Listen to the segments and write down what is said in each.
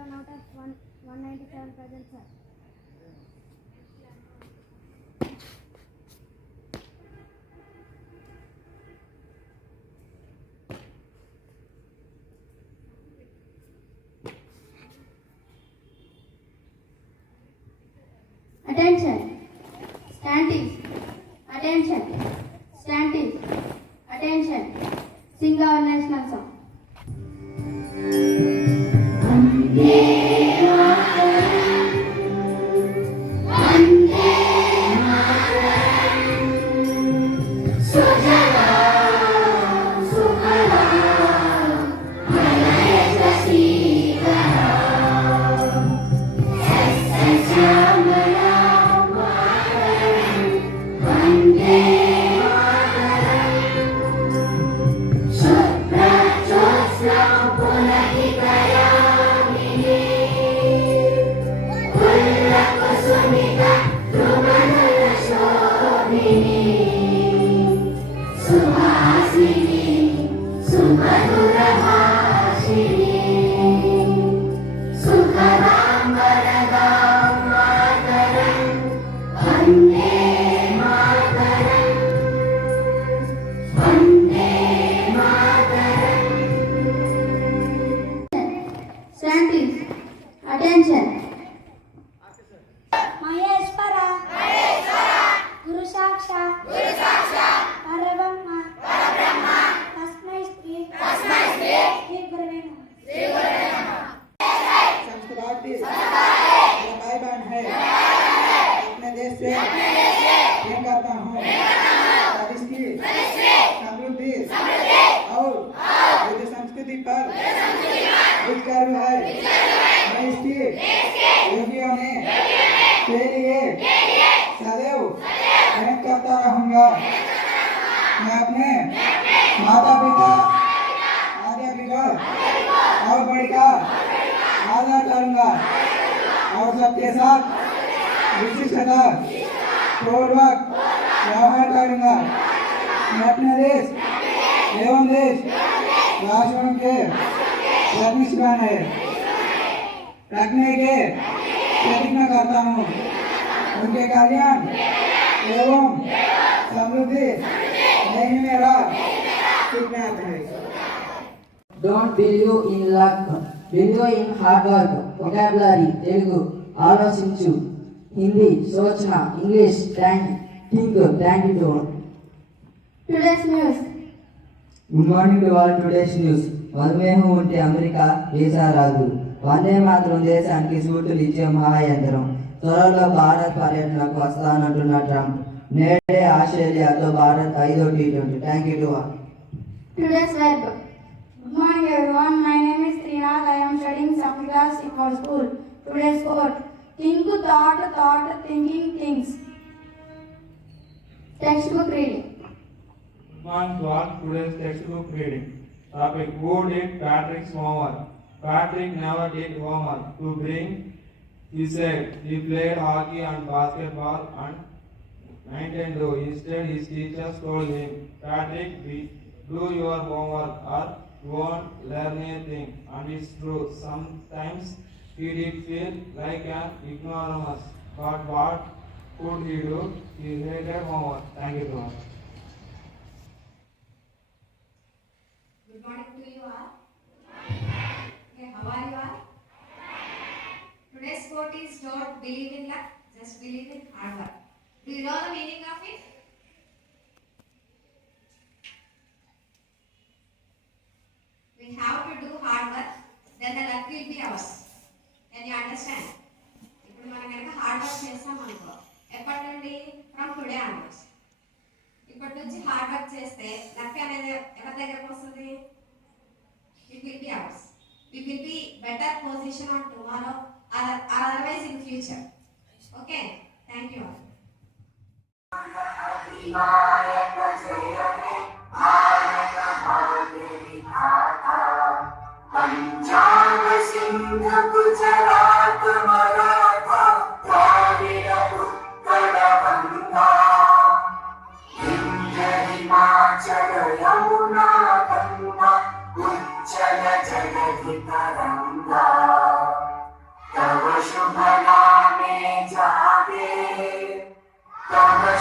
97 out of 197 present, sir. Attention, stand. Attention, stand. Attention, sing our national song. Stand please. Attention. Maheshwara. Guru Sakshat. Parabrahma. Tasmai Shri. Shri Gurave Namaः. Sanskrit मेरा भाई बहन है। अपने देश से प्रेम करता हूँ। देश की समृद्धि और युद्ध संस्कृति पर कुछ गर्व है। मैं इसकी योगियों ने के लिए सदैव मेहनत करता रहूँगा। मैं अपने माता पिता अध्यापक और बड़ी का आदर करूंगा और सबके साथ विशिष्टता पूर्वक व्यवहार करूंगा। मैं अपने देश एवं देश राष्ट्रों के प्रतिष्ठा रखने के प्रतिज्ञा करता हूँ। उनके कल्याण एवं समृद्धि यही मेरा सिद्धांत है। Don't believe in luck. Believe in hard work. Vocabulary Telugu ఆలోచించు. హిందీ సోచన. English think. Thank you to all. Today's news. Good morning to all. Today's news. మధుమేహం ఉంటే అమెరికా వీసా రాదు. వందే మాత్రం దేశానికి సూటులు ఇచ్చే మహాయంత్రం. త్వరలో భారత్ పర్యటనకు వస్తానంటున్న ట్రంప్. నేడే ఆస్ట్రేలియాతో భారత్ 5వ T20. Thank you to all. Today's verb. Good morning everyone. My name is Srinath. I am studying 7th class in our school. Today's quote. Think, thought, thinking, things. Textbook reading. Good morning to all. Today's textbook reading. Topic: Who did Patrick's homework? Patrick never did homework. To bring, he said, he played hockey and basketball and Nintendo. Instead, his teachers told him, Patrick, do your homework or you won't learn anything. And it's true. Sometimes he did feel like an ignoramus. But what could he do? He hated homework. Thank you so much. Good morning to you all. Okay, how are you all? Today's quote is: don't believe in luck, just believe in hard work. Do you know the meaning of it? We have to do hard work, then the luck will be ours. Can you understand? ఇప్పుడు మనం కనుక hard work చేస్తాం అనుకో, ఎప్పటి నుండి? From today onwards. ఇప్పటి నుంచి hard work చేస్తే లక్ అనేది ఎవరి దగ్గరకు వస్తుంది? It will be ours. We will be better position on tomorrow or otherwise in future. Okay, thank you. Punjab Sindh Gujarat Maratha Dravida Utkal Ganga Vindhya Himachal Yamuna Ganga उज्जल जलधि तरंगा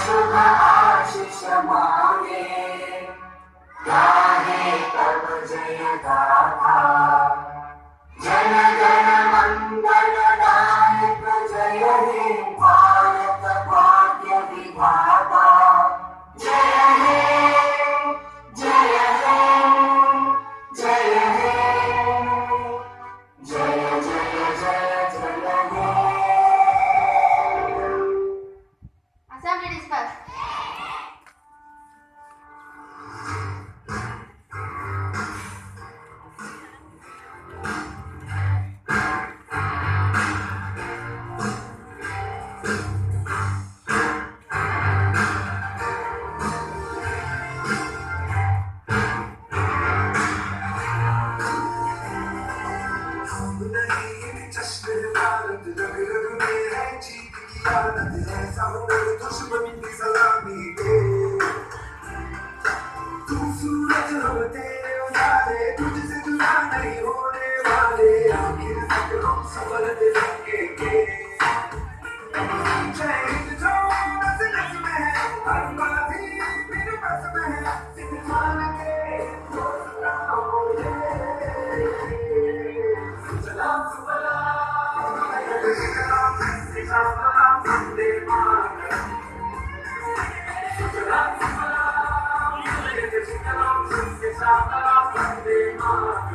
शुभ आशीष मांगे गाहे तब जय गाथा जन गण मंगल दायक जय हे भारत भाग्य विधाता जय हे जय हे जय हे जय जय जय जय हे Assembly dispersed. Vande Mataram